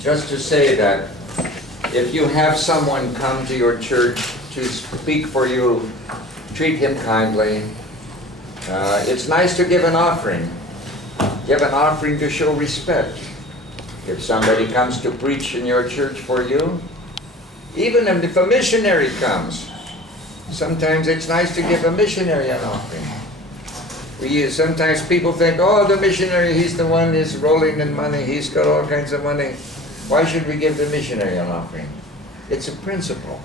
Just to say that if you have someone come to your church to speak for you, treat him kindly. It's nice to give an offering. Give an offering to show respect. If somebody comes to preach in your church for you, even if a missionary comes, sometimes it's nice to give a missionary an offering. Sometimes people think, oh, the missionary, he's the one who's rolling in money, he's got all kinds of money. Why should we give the missionary an offering? It's a principle.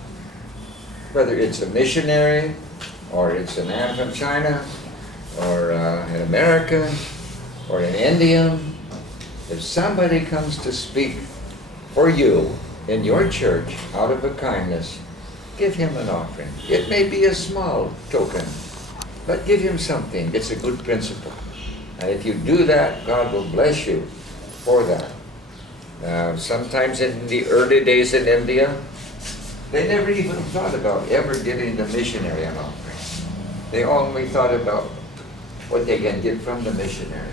Whether it's a missionary, or it's a man from China, or an American, or an Indian, if somebody comes to speak for you in your church out of a kindness, give him an offering. It may be a small token, but give him something. It's a good principle. And if you do that, God will bless you for that. Sometimes in the early days in India, they never even thought about ever giving the missionary an offering. They only thought about what they can get from the missionary.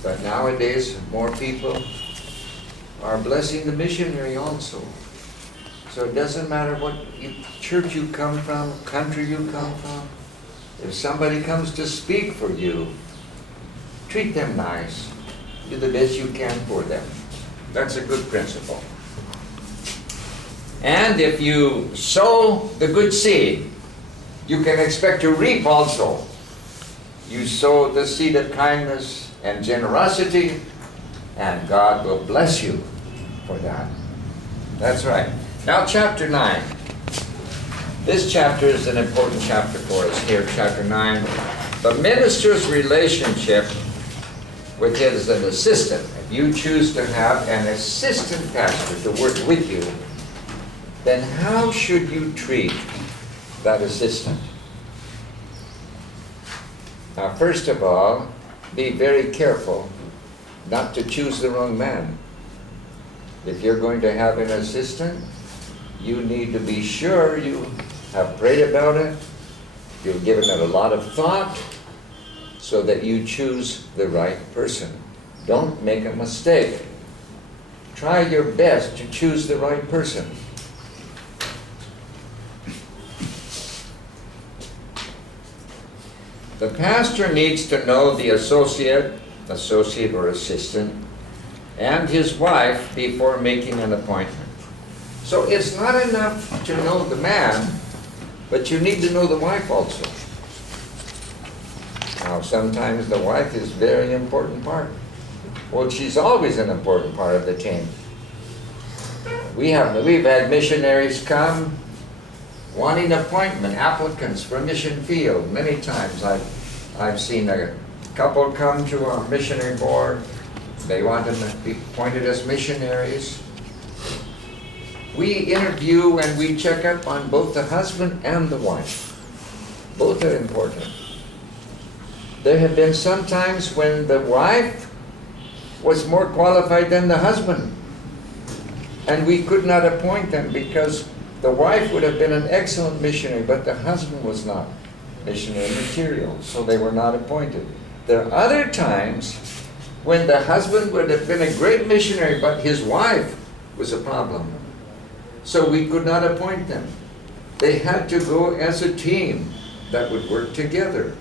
But nowadays, more people are blessing the missionary also. So it doesn't matter what church you come from, country you come from. If somebody comes to speak for you, treat them nice. Do the best you can for them. That's a good principle. And if you sow the good seed, you can expect to reap also. You sow the seed of kindness and generosity, and God will bless you for that. That's right. Now chapter 9. This chapter is an important chapter for us here, chapter 9. The minister's relationship with his an assistant. If you choose to have an assistant pastor to work with you, then how should you treat that assistant? Now, first of all, be very careful not to choose the wrong man. If you're going to have an assistant, you need to be sure you have prayed about it, you've given it a lot of thought, so that you choose the right person. Don't make a mistake. Try your best to choose the right person. The pastor needs to know the associate or assistant, and his wife before making an appointment. So it's not enough to know the man, but you need to know the wife also. Now, sometimes the wife is a very important part. Well, she's always an important part of the team. We've had missionaries come wanting appointment, applicants for a mission field. Many times I've seen a couple come to our missionary board. They want them to be appointed as missionaries. We interview and we check up on both the husband and the wife. Both are important. There have been some times when the wife was more qualified than the husband, and we could not appoint them because the wife would have been an excellent missionary, but the husband was not missionary material, so they were not appointed. There are other times when the husband would have been a great missionary, but his wife was a problem, so we could not appoint them. They had to go as a team that would work together.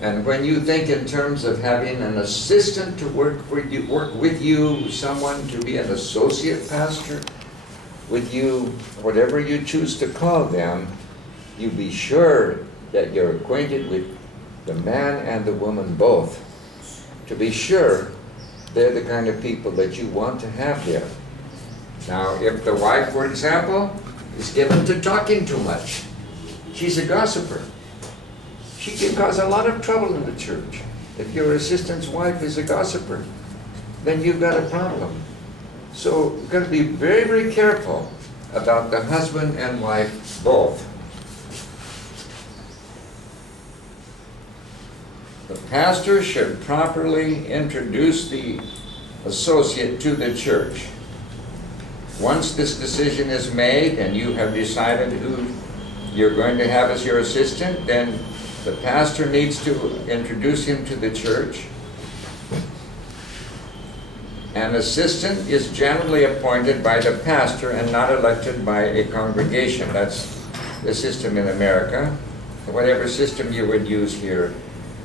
And when you think in terms of having an assistant to work with you, someone to be an associate pastor with you, whatever you choose to call them, you be sure that you're acquainted with the man and the woman both, to be sure they're the kind of people that you want to have there. Now, if the wife, for example, is given to talking too much, she's a gossiper. She can cause a lot of trouble in the church. If your assistant's wife is a gossiper, then you've got a problem. So you've got to be very, very careful about the husband and wife both. The pastor should properly introduce the associate to the church. Once this decision is made and you have decided who you're going to have as your assistant, then the pastor needs to introduce him to the church. An assistant is generally appointed by the pastor and not elected by a congregation. That's the system in America. Whatever system you would use here,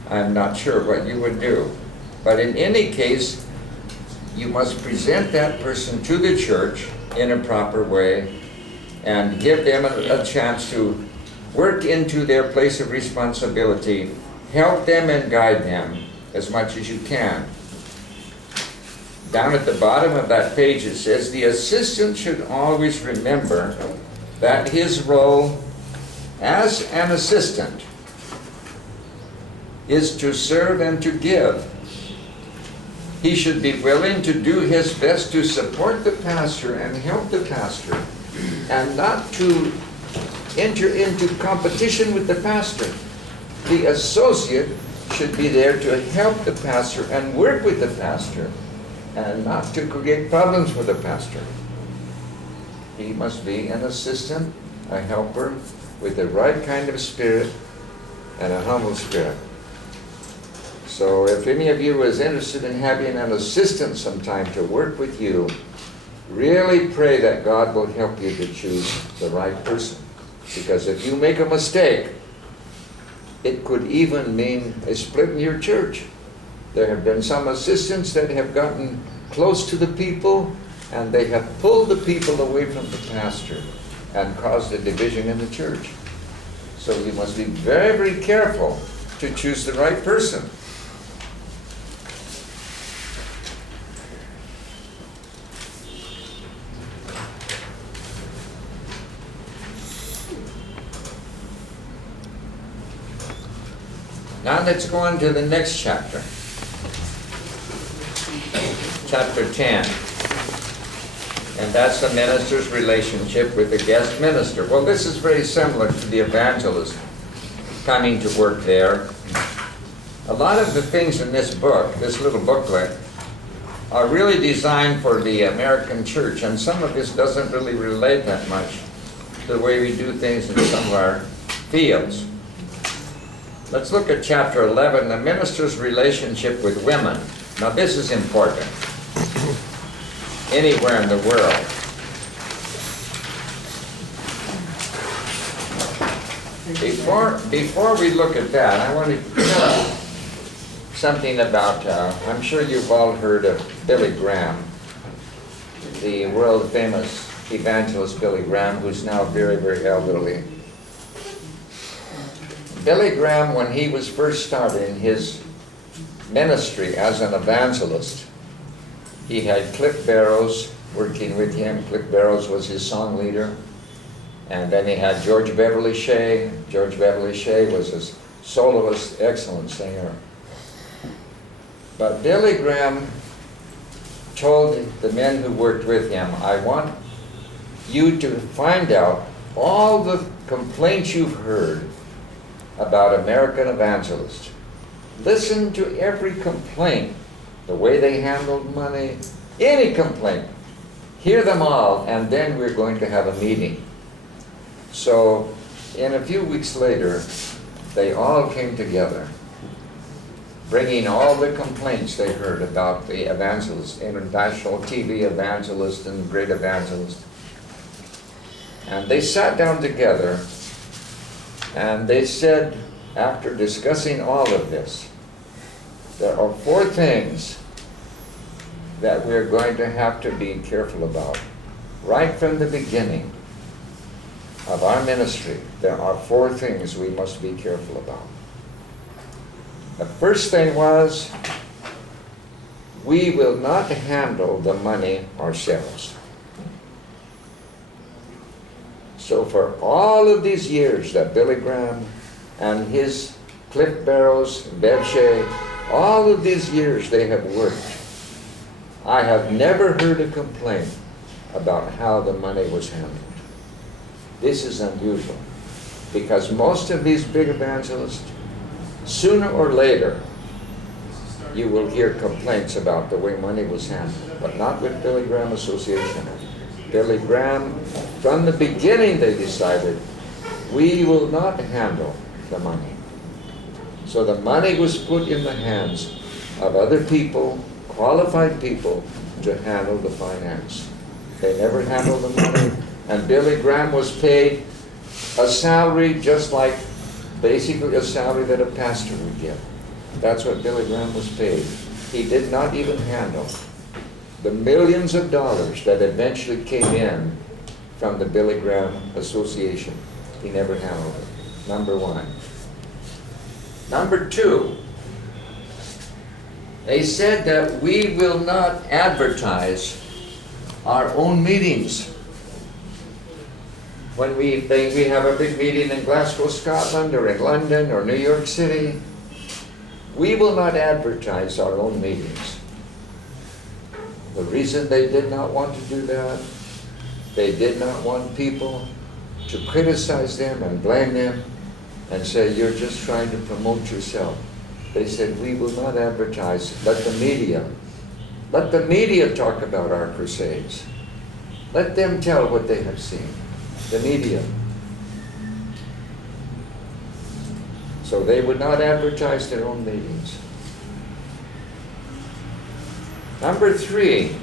I'm not sure what you would do. But in any case, you must present that person to the church in a proper way and give them a chance to work into their place of responsibility, help them and guide them as much as you can. Down at the bottom of that page it says, the assistant should always remember that his role as an assistant is to serve and to give. He should be willing to do his best to support the pastor and help the pastor, and not to enter into competition with the pastor. The associate should be there to help the pastor and work with the pastor, and not to create problems for the pastor. He must be an assistant, a helper, with the right kind of spirit and a humble spirit. So if any of you is interested in having an assistant sometime to work with you, really pray that God will help you to choose the right person. Because if you make a mistake, it could even mean a split in your church. There have been some assistants that have gotten close to the people, and they have pulled the people away from the pastor and caused a division in the church. So you must be very, very careful to choose the right person. Now let's go on to the next chapter. Chapter 10. And that's the minister's relationship with the guest minister. Well, this is very similar to the evangelist coming to work there. A lot of the things in this book, this little booklet, are really designed for the American church, and some of this doesn't really relate that much to the way we do things in some of our fields. Let's look at chapter 11, the minister's relationship with women. Now this is important. Anywhere in the world. Before we look at that, I want to tell you something about, I'm sure you've all heard of Billy Graham, the world famous evangelist Billy Graham, who's now very, very elderly. Billy Graham, when he was first starting his ministry as an evangelist, he had Cliff Barrows working with him. Cliff Barrows was his song leader. And then he had George Beverly Shea. George Beverly Shea was a soloist, excellent singer. But Billy Graham told the men who worked with him, I want you to find out all the complaints you've heard about American evangelists. Listen to every complaint, the way they handled money, any complaint. Hear them all, and then we're going to have a meeting. So, in a few weeks later, they all came together, bringing all the complaints they heard about the evangelist, international TV evangelist and great evangelist. And they sat down together, and they said, after discussing all of this, there are 4 things that we're going to have to be careful about. Right from the beginning of our ministry, there are 4 things we must be careful about. The first thing was, we will not handle the money ourselves. So for all of these years that Billy Graham and his Cliff Barrows, Bev Shea, all of these years they have worked, I have never heard a complaint about how the money was handled. This is unusual, because most of these big evangelists, sooner or later, you will hear complaints about the way money was handled, but not with Billy Graham Association. Billy Graham, from the beginning they decided, we will not handle the money. So the money was put in the hands of other people, qualified people, to handle the finance. They never handled the money. And Billy Graham was paid a salary just like basically a salary that a pastor would get. That's what Billy Graham was paid. He did not even handle the millions of dollars that eventually came in from the Billy Graham Association. He never handled it. Number one. Number two, they said that we will not advertise our own meetings. When we have a big meeting in Glasgow, Scotland, or in London, or New York City, we will not advertise our own meetings. The reason they did not want to do that, they did not want people to criticize them and blame them and say, you're just trying to promote yourself. They said, we will not advertise. Let the media talk about our crusades. Let them tell what they have seen. The media. So they would not advertise their own meetings. Number three,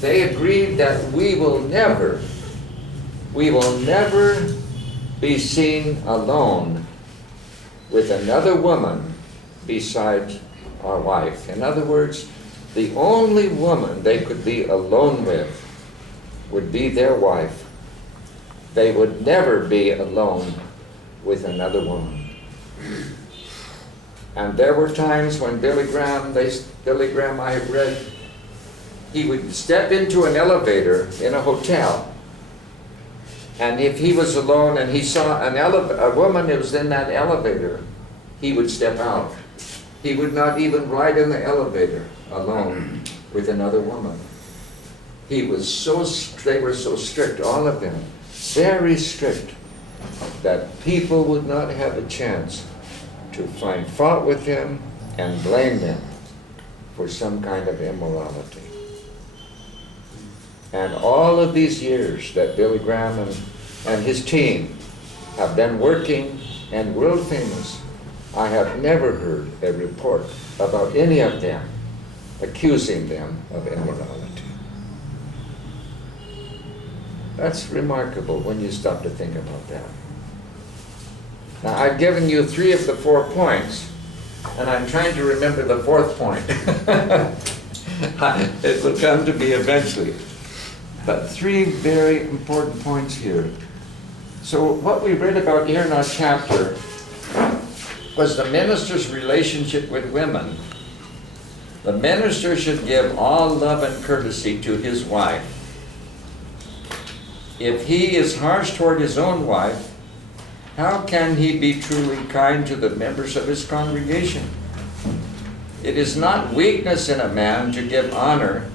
they agreed that we will never be seen alone with another woman besides our wife. In other words, the only woman they could be alone with would be their wife. They would never be alone with another woman. And there were times when Billy Graham, I have read, he would step into an elevator in a hotel, and if he was alone and he saw a woman that was in that elevator, he would step out. He would not even ride in the elevator alone with another woman. They were so strict, all of them, very strict, that people would not have a chance to find fault with them and blame them for some kind of immorality. And all of these years that Billy Graham and his team have been working and world famous, I have never heard a report about any of them accusing them of immorality. That's remarkable when you stop to think about that. Now, I've given you 3 of the 4 points, and I'm trying to remember the 4th point. It will come to me eventually. But 3 very important points here. So what we read about here in our chapter was the minister's relationship with women. The minister should give all love and courtesy to his wife. If he is harsh toward his own wife, how can he be truly kind to the members of his congregation? It is not weakness in a man to give honor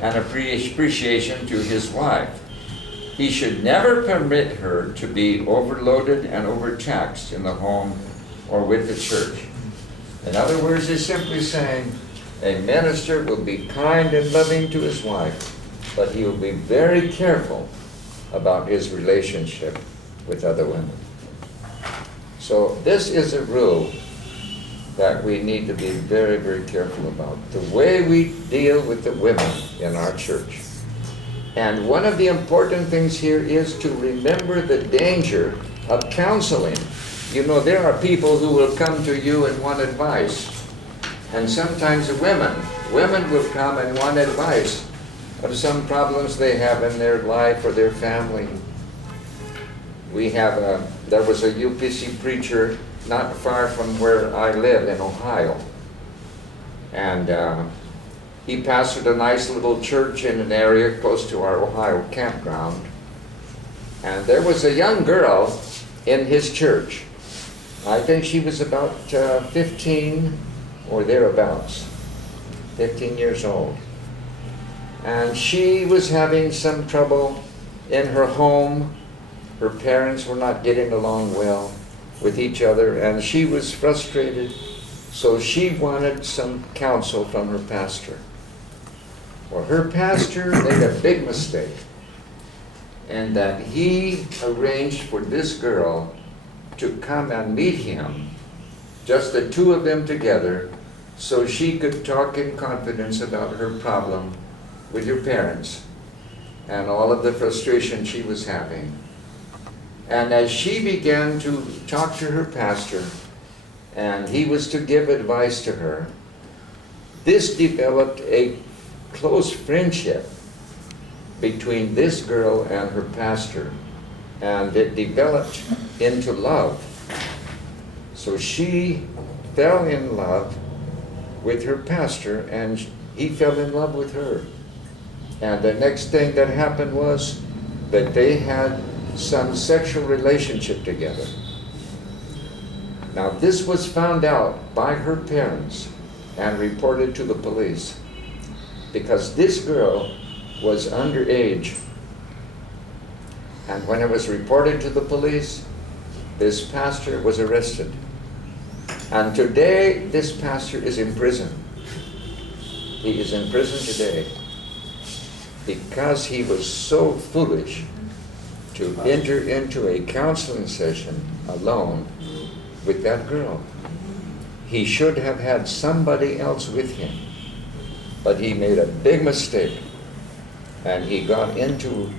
and appreciation to his wife. He should never permit her to be overloaded and overtaxed in the home or with the church. In other words, he's simply saying a minister will be kind and loving to his wife, but he will be very careful about his relationship with other women. So this is a rule that we need to be very, very careful about. The way we deal with the women in our church. And one of the important things here is to remember the danger of counseling. You know, there are people who will come to you and want advice. And sometimes women will come and want advice of some problems they have in their life or their family. There was a UPC preacher not far from where I live in Ohio. And he pastored a nice little church in an area close to our Ohio campground. And there was a young girl in his church. I think she was about 15 or thereabouts, 15 years old. And she was having some trouble in her home. Her parents were not getting along well with each other, and she was frustrated, so she wanted some counsel from her pastor. Well, her pastor made a big mistake, and that he arranged for this girl to come and meet him, just the 2 of them together, so she could talk in confidence about her problem with your parents and all of the frustration she was having. And as she began to talk to her pastor, and he was to give advice to her, this developed a close friendship between this girl and her pastor, and it developed into love. So she fell in love with her pastor, and he fell in love with her. And the next thing that happened was that they had some sexual relationship together. Now this was found out by her parents and reported to the police, because this girl was underage. And when it was reported to the police, this pastor was arrested. And today, this pastor is in prison. He is in prison today because he was so foolish to enter into a counseling session alone with that girl. He should have had somebody else with him, but he made a big mistake, and he got into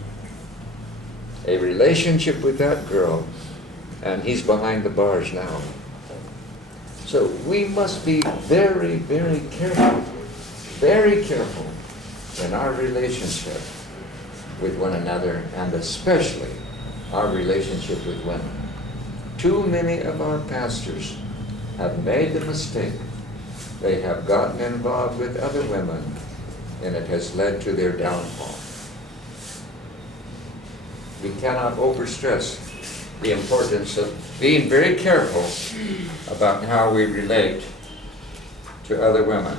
a relationship with that girl, and he's behind the bars now. So we must be very, very careful in our relationship with one another, and especially our relationship with women. Too many of our pastors have made the mistake. They have gotten involved with other women, and it has led to their downfall. We cannot overstress the importance of being very careful about how we relate to other women.